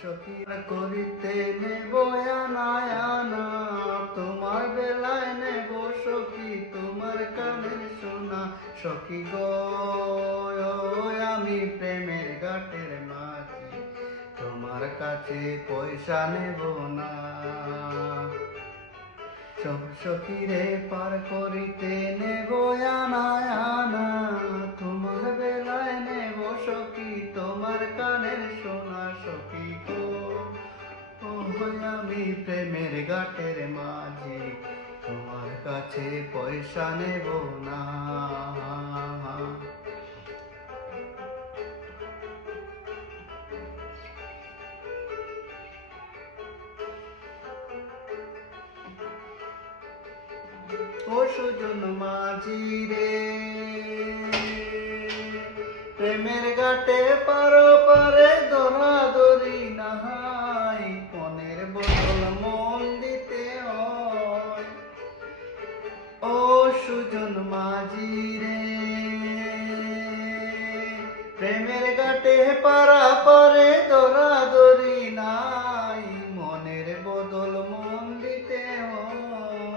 সখী করিতে নেব আনা আনা, তোমার বেলায় নেব সখী তোমার কানের সোনা। সখী গো আমি প্রেমের ঘাটের মাঝি, তোমার কাছে পয়সা নেব না। সখী রে পার করিতে নেব আনা আনা, তোমার বেলায় নেব সখী তোমার কানের সোনা। সখী গো আমি প্রেমের ঘাটের মাঝি, তোমার কাছে পয়সা নেব না। ও সুজন মাঝি রে, প্রেমের ঘাটে পারো পারে দরাদরি নাহাই, পনের বদল মন দিতে হয়। ও সুজন মাঝি রে, প্রেমের ঘাটে পারা